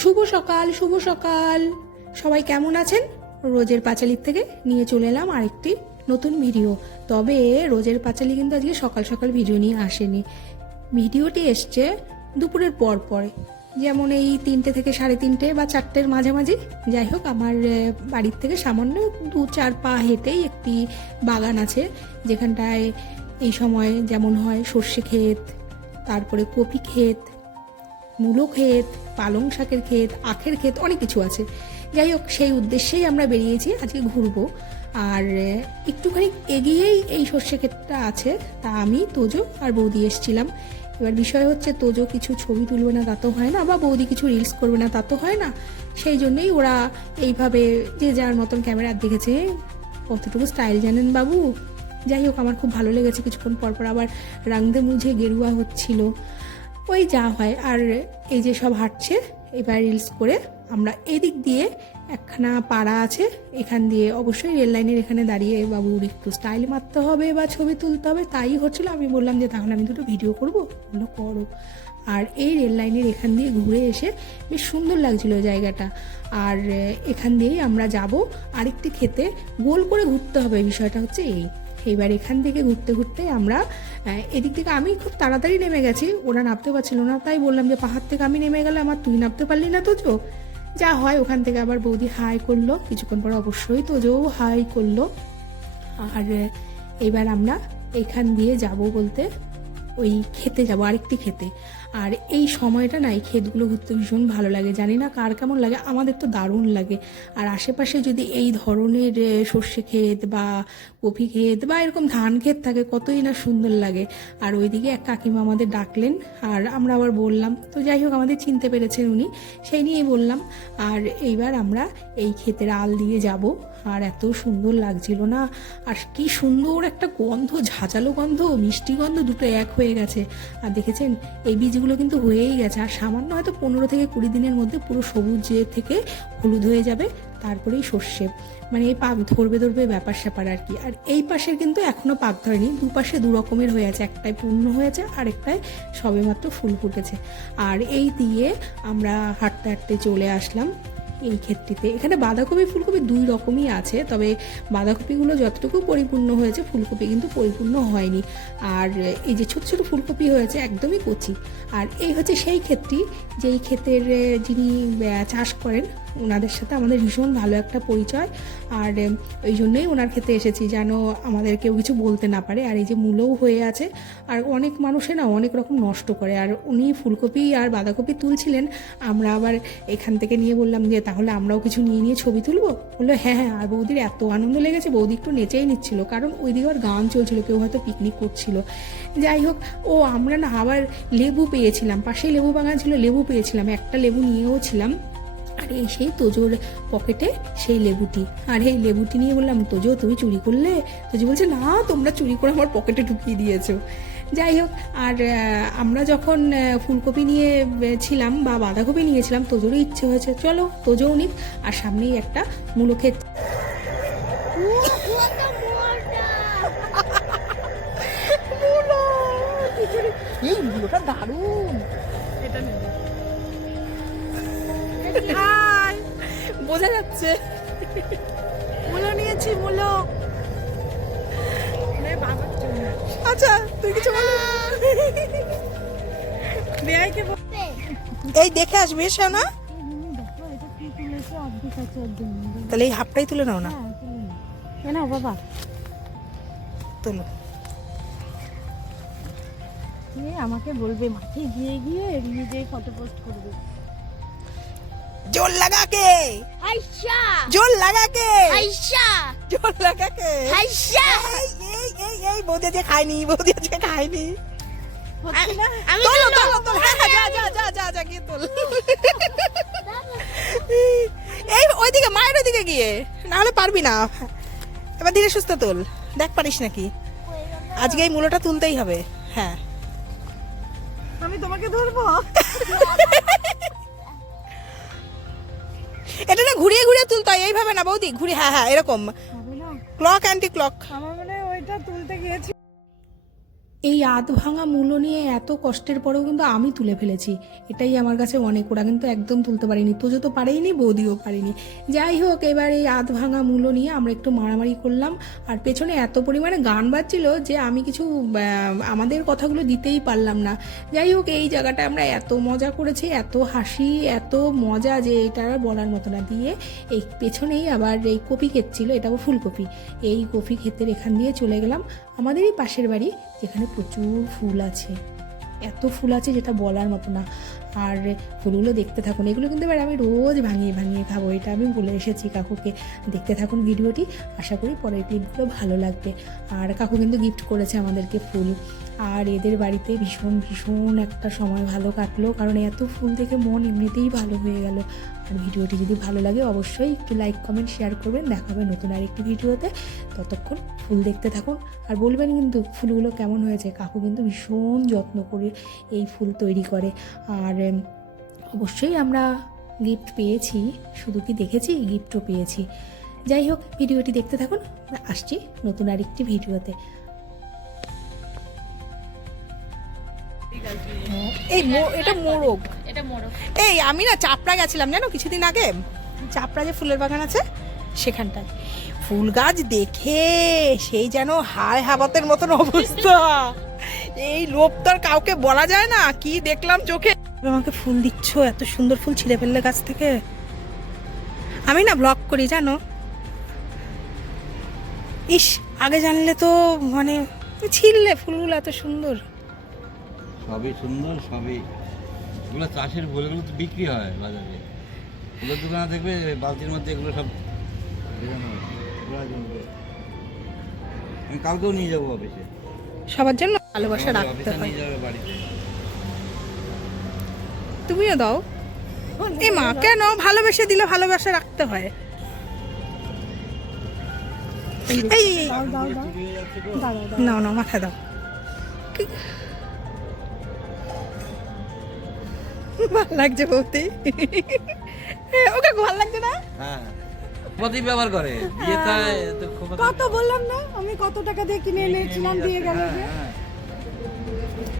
শুভ সকাল, শুভ সকাল। সবাই কেমন আছেন? রোজের পাঁচালির থেকে নিয়ে চলে এলাম আরেকটি নতুন ভিডিও। তবে রোজের পাঁচালি কিন্তু আজকে সকাল সকাল ভিডিও নিয়ে আসেনি। ভিডিওটি এসছে দুপুরের পর পরে, যেমন এই 3টে থেকে 3:30 বা 4টের মাঝামাঝি। যাই হোক, আমার বাড়ির থেকে সামান্য 2-4 পা হেঁটেই একটি বাগান আছে, যেখানটায় এই সময় যেমন হয় সর্ষে ক্ষেত, তারপরে কপি ক্ষেত, মূলো ক্ষেত, পালং শাকের ক্ষেত, আখের ক্ষেত, অনেক কিছু আছে। যাই হোক, সেই উদ্দেশ্যেই আমরা বেরিয়েছি আজকে ঘুরবো। আর একটুখানি এগিয়েই এই সর্ষে ক্ষেতটা আছে। তা আমি, তোজো আর বৌদি এসেছিলাম। এবার বিষয় হচ্ছে, তোজো কিছু ছবি তুলবে না তা তো হয় না, বা বৌদি কিছু রিলস করবে না তা তো হয় না। সেই জন্যেই ওরা এইভাবে যে যার মতন ক্যামেরার দেখেছে। কতটুকু স্টাইল জানেন বাবু। যাই হোক, আমার খুব ভালো লেগেছে। কিছুক্ষণ পরপর আবার রাংদে মুঝে গেরুয়া হচ্ছিল, ওই যা হয়। আর এই যে সব হাঁটছে, এবার রিলস করে আমরা এদিক দিয়ে একখানা পাড়া আছে, এখান দিয়ে অবশ্যই রেল লাইনের এখানে দাঁড়িয়ে বাবুর একটু স্টাইল মারতে হবে বা ছবি তুলতে হবে, তাই হচ্ছিল। আমি বললাম যে তাহলে আমি দুটো ভিডিও করবো, বললো করো। আর এই রেল লাইনের এখান দিয়ে ঘুরে এসে বেশ সুন্দর লাগছিল জায়গাটা। আর এখান দিয়েই আমরা যাব আরেকটি খেতে, গোল করে ঘুরতে হবে। বিষয়টা হচ্ছে এই, এইবার এখান থেকে ঘুরতে ঘুরতে আমরা এদিক থেকে, আমি খুব তাড়াতাড়ি নেমে গেছি, ওরা নামতে পারছিল না, তাই বললাম যে পাহাড় থেকে আমি নেমে গেলাম আর তুই নামতে পারলি না। তোজো যা হয়, ওখান থেকে আবার বৌদি হাই করলো, কিছুক্ষণ পর অবশ্যই তোজোও হাই করলো। আর এইবার আমরা এখান দিয়ে যাব বলতে ওই খেতে যাব, আরেকটি খেতে। আর এই সময়টা না, এই ক্ষেতগুলো ঘুরতে ভীষণ ভালো লাগে। জানি না কার কেমন লাগে, আমাদের তো দারুণ লাগে। আর আশেপাশে যদি এই ধরনের সর্ষে ক্ষেত বা কফি ক্ষেত বা এরকম ধান ক্ষেত থাকে, কতই না সুন্দর লাগে। আর ওইদিকে এক কাকিমা আমাদের ডাকলেন, আর আমরা আবার বললাম। তো যাই হোক, আমাদের চিনতে পেরেছেন উনি, সেই নিয়েই বললাম। আর এইবার আমরা এই ক্ষেতের আল দিয়ে যাব। আর এত সুন্দর লাগছিল না, আর কি সুন্দর একটা গন্ধ, ঝাঁঝালো গন্ধ, মিষ্টি গন্ধ, দুটো এক হয়ে গেছে। আর দেখেছেন, এই বীজগুলো কিন্তু হয়েই গেছে, আর সামান্য হয়তো 15 থেকে 20 দিনের মধ্যে পুরো সবুজ থেকে হলুদ হয়ে যাবে। তারপরেই সর্ষে, মানে এই পাক ধরবে ধরবে ব্যাপার স্যাপার আর কি। আর এই পাশের কিন্তু এখনো পাক ধরেনি, দুপাশে দু রকমের হয়ে আছে, একটাই পূর্ণ হয়েছে আর একটাই সবেমাত্র ফুল ফুটেছে। আর এই দিয়ে আমরা হাঁটতে হাঁটতে চলে আসলাম এই ক্ষেত্রটিতে। এখানে বাঁধাকপি ফুলকপি দুই রকমই আছে, তবে বাঁধাকপিগুলো যতটুকু পরিপূর্ণ হয়েছে, ফুলকপি কিন্তু পরিপূর্ণ হয়নি। আর এই যে ছোট ছোট ফুলকপি হয়েছে, একদমই কচি। আর এই হচ্ছে সেই ক্ষেত্রটি, যেই ক্ষেতের যিনি চাষ করেন, ওনাদের সাথে আমাদের ভীষণ ভালো একটা পরিচয়। আর ওই জন্যই ওনার ক্ষেতে এসেছি, যেন আমাদের কেউ কিছু বলতে না পারে। আর এই যে মূলও হয়ে আছে, আর অনেক মানুষে না অনেক রকম নষ্ট করে। আর উনি ফুলকপি আর বাঁধাকপি তুলছিলেন, আমরা আবার এখান থেকে নিয়ে বললাম যে তাহলে আমরাও কিছু নিয়ে নিয়ে ছবি তুলবো। বললো হ্যাঁ হ্যাঁ। আর বৌদির এত আনন্দ লেগেছে, বৌদি একটু নেচেই নিচ্ছিল, কারণ ওইদিকে আবার গান চলছিল, কেউ হয়তো পিকনিক করছিল। যাই হোক, আমরা না আবার লেবু পেয়েছিলাম, পাশেই লেবু বাগান ছিল, লেবু পেয়েছিলাম, একটা লেবু নিয়েও ছিলাম। আর এই সেই তোজোর পকেটে সেই লেবুটি, আর এই লেবুটি নিয়ে বললাম, তোজো তুমি চুরি করলে? তোজো বলছে না, তোমরা চুরি করে আমার পকেটে ঢুকিয়ে দিয়েছো। যাই হোক, আর আমরা যখন ফুলকপি নিয়ে ছিলাম বা বাঁধাকপি নিয়েছিলাম, তোজোরও ইচ্ছে হয়েছে চলো তোজোও নিক। আর সামনেই একটা মূলো ক্ষেত। এই মূলোটা দারুণ, এটা নেবে, বোঝা যাচ্ছে। মূলো নিয়েছি, মূলো। আচ্ছা, তুই কিছু বল। এই দেখে আসবে না, তাহলে এই হাফটাই তুলে নাও না। না বাবা, তোলো। আমাকে বলবে মাঠে গিয়ে গিয়ে নিজে ফটো পোস্ট করবে। जोर लगा के, আইশা जोर लगा के, আইশা जोर लगा के, আইশা এই বৌদি আজকে খাইনি, বৌদি আজকে খাইনি। আমি তোলো তোলো তোলো, হ্যাঁ যা যা যা যা যা গিয়ে তোল। এই ওইদিকে, মায়ের ওইদিকে গিয়ে, নাহলে পারবি না। এবার ধীরে সুস্থ তোল, দেখ পারিস নাকি। আজকে এই মূলোটা তুলতেই হবে। হ্যাঁ, আমি তোমাকে ধরবো। এটা না ঘুরিয়ে ঘুরিয়ে তুলতে হয়, এইভাবে না বৌদি, ঘুরে। হ্যাঁ হ্যাঁ, এরকম ক্লক অ্যান্টি ক্লক। আমার মনে হয় ওইটা তুলতে গিয়েছি। এই আধ ভাঙা মূলো নিয়ে এত কষ্টের পরেও কিন্তু আমি তুলে ফেলেছি, এটাই আমার কাছে অনেক। ওরা কিন্তু একদম তুলতে পারিনি, তোজো তো পারেইনি, বৌদিও পারিনি। যাই হোক, এবার এই আধ ভাঙা মূলো নিয়ে আমরা একটু মারামারি করলাম, আর পেছনে এত পরিমাণে গান বাজছিল যে আমি কিছু আমাদের কথাগুলো দিতেই পারলাম না। যাই হোক, এই জায়গাটা আমরা এত মজা করেছি, এত হাসি, এত মজা যে এটা আর বলার মতো না। দিয়ে এই পেছনেই আবার এই কপি ক্ষেত ছিল, এটাও ফুলকপি। এই কপি ক্ষেতের এখান দিয়ে চলে গেলাম আমাদেরই পাশের বাড়ি, যেখানে প্রচুর ফুল আছে, এত ফুল আছে যেটা বলার মতো না। আর ফুলগুলো দেখতে থাকুন, এগুলো কিন্তু এবার আমি রোজ ভাঙিয়ে ভাঙিয়ে খাবো, এটা আমি বলে এসেছি কাকুকে। দেখতে থাকুন ভিডিওটি, আশা করি পরের ক্লিপগুলো ভালো লাগবে। আর কাকু কিন্তু গিফট করেছে আমাদেরকে ফুল, আর এদের বাড়িতে ভীষণ ভীষণ একটা সময় ভালো কাটলো, কারণ এত ফুল দেখে মন এমনিতেই ভালো হয়ে গেল। আর ভিডিওটি যদি ভালো লাগে অবশ্যই একটু লাইক কমেন্ট শেয়ার করবেন। দেখা হবে নতুন আরেকটি ভিডিওতে, ততক্ষণ ফুল দেখতে থাকুন আর বলবেন কিন্তু ফুলগুলো কেমন হয়েছে। কাকু কিন্তু ভীষণ যত্ন করে এই ফুল তৈরি করে। আর অবশ্যই আমরা গিফট পেয়েছি, শুধু কি দেখেছি, গিফটও পেয়েছি। যাই হোক, ভিডিওটি দেখতে থাকুন, আসছি নতুন আরেকটি ভিডিওতে। এই এটা মোরগ, এটা মোড়ক। এই আমি না চাপড়া গেছিলাম জানো কিছুদিন আগে, চাপড়া যে ফুলের বাগান আছে সেখানটায় ফুল গাছ দেখে সেই যেন হায় হাবাতের মতন অবস্থা। এই লোভ তো আর কাউকে বলা যায় না, কি দেখলাম চোখে। আমাকে ফুল দিচ্ছ, এত সুন্দর ফুল ছিঁড়ে ফেললে গাছ থেকে। আমি না ব্লগ করি জানো, ইস আগে জানলে তো মানে ছিঁড়লে ফুলগুলো এত সুন্দর। সবই সুন্দর, সবই এগুলো চাষের ফুল, এগুলো তো বিক্রি হয় বাজারে। ফুলের দোকানে দেখবে বালতির মধ্যে এগুলো সব বেরানো হয়। আমি কালকেও নিয়ে যাবো অফিসে, সবার জন্য ভালোবাসা রাখতে অফিসে হয়। নিয়ে যাবে বাড়িতে। তুমিও দাও। এ মা কেন, ভালোবেসে দিলে ভালোবাসা রাখতে হয়। এই এই, এই, দাও দাও দাও নিয়ে যাচ্ছে তো। দাও দাও। নাও নাও মাথায় দাও। ভালো লাগছে বলতে, ওকে ভালো লাগছে না। হ্যাঁ, প্রদীপ ব্যবহার করে বিয়েতে তো খুব কত বললাম না, আমি কত টাকা দিয়ে কিনে এনেছিলাম, দিয়ে গেল যে। হ্যাঁ